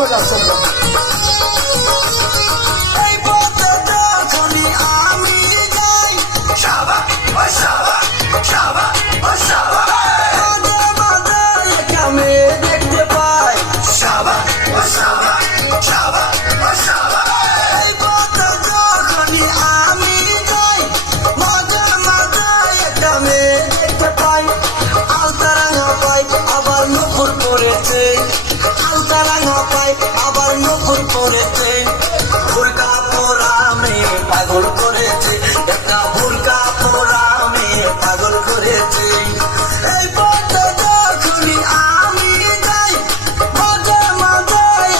এই পথে যখনই আমি যাই শাবা ও শাবা শাবা ও শাবা মাঝে মাঝে একটা মেয়ে দেখতে পাই শাবা ও শাবা শাবা ও শাবা এই পথে যখনই আমি যাই মাঝে মাঝে একটা মেয়ে দেখতে পাই আলতা রাঙা পাই আবার নূপুর পরেছে আলতা রাঙা পাই আবার নূপুর পরেছে